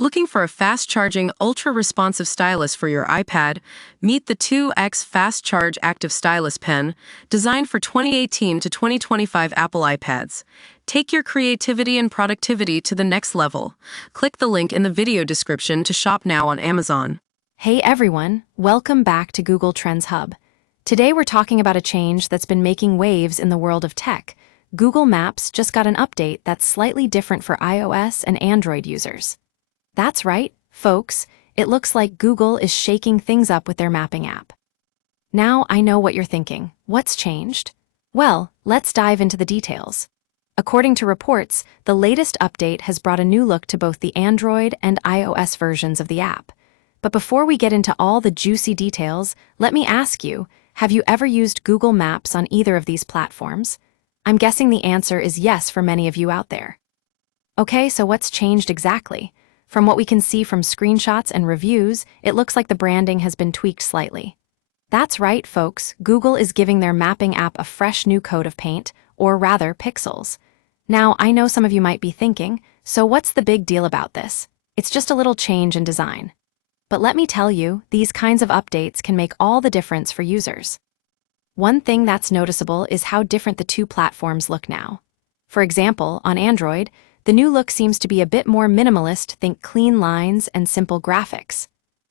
Looking for a fast-charging, ultra-responsive stylus for your iPad? Meet the 2X Fast Charge Active Stylus Pen, designed for 2018 to 2025 Apple iPads. Take your creativity and productivity to the next level. Click the link in the video description to shop now on Amazon. Hey everyone, welcome back to Google Trends Hub. Today we're talking about a change that's been making waves in the world of tech. Google Maps just got an update that's slightly different for iOS and Android users. That's right, folks, it looks like Google is shaking things up with their mapping app. Now I know what you're thinking. What's changed? Well, let's dive into the details. According to reports, the latest update has brought a new look to both the Android and iOS versions of the app. But before we get into all the juicy details, let me ask you, have you ever used Google Maps on either of these platforms? I'm guessing the answer is yes for many of you out there. Okay, so what's changed exactly? From what we can see from screenshots and reviews, it looks like the branding has been tweaked slightly. That's right, folks, Google is giving their mapping app a fresh new coat of paint, or rather, pixels. Now, I know some of you might be thinking, so what's the big deal about this? It's just a little change in design. But let me tell you, these kinds of updates can make all the difference for users. One thing that's noticeable is how different the two platforms look now. For example, on Android, the new look seems to be a bit more minimalist, think clean lines and simple graphics.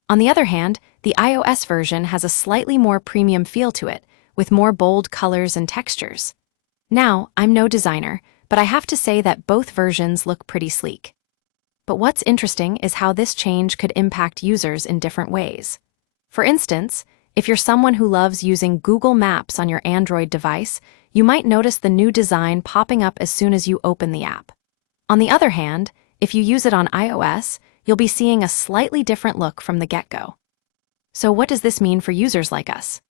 On the other hand, the iOS version has a slightly more premium feel to it, with more bold colors and textures. Now, I'm no designer, but I have to say that both versions look pretty sleek. But what's interesting is how this change could impact users in different ways. For instance, if you're someone who loves using Google Maps on your Android device, you might notice the new design popping up as soon as you open the app. On the other hand, if you use it on iOS, you'll be seeing a slightly different look from the get-go. So what does this mean for users like us?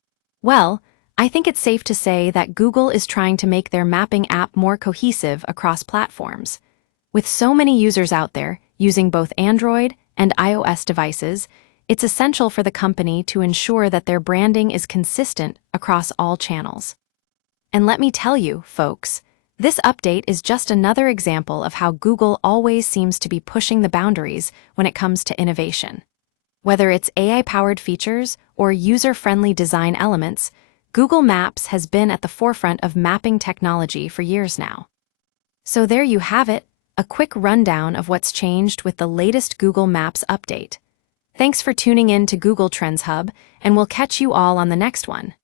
Well, I think it's safe to say that Google is trying to make their mapping app more cohesive across platforms. With so many users out there using both Android and iOS devices, it's essential for the company to ensure that their branding is consistent across all channels. And let me tell you, folks, this update is just another example of how Google always seems to be pushing the boundaries when it comes to innovation. Whether it's AI-powered features or user-friendly design elements, Google Maps has been at the forefront of mapping technology for years now. So there you have it, a quick rundown of what's changed with the latest Google Maps update. Thanks for tuning in to Google Trends Hub, and we'll catch you all on the next one.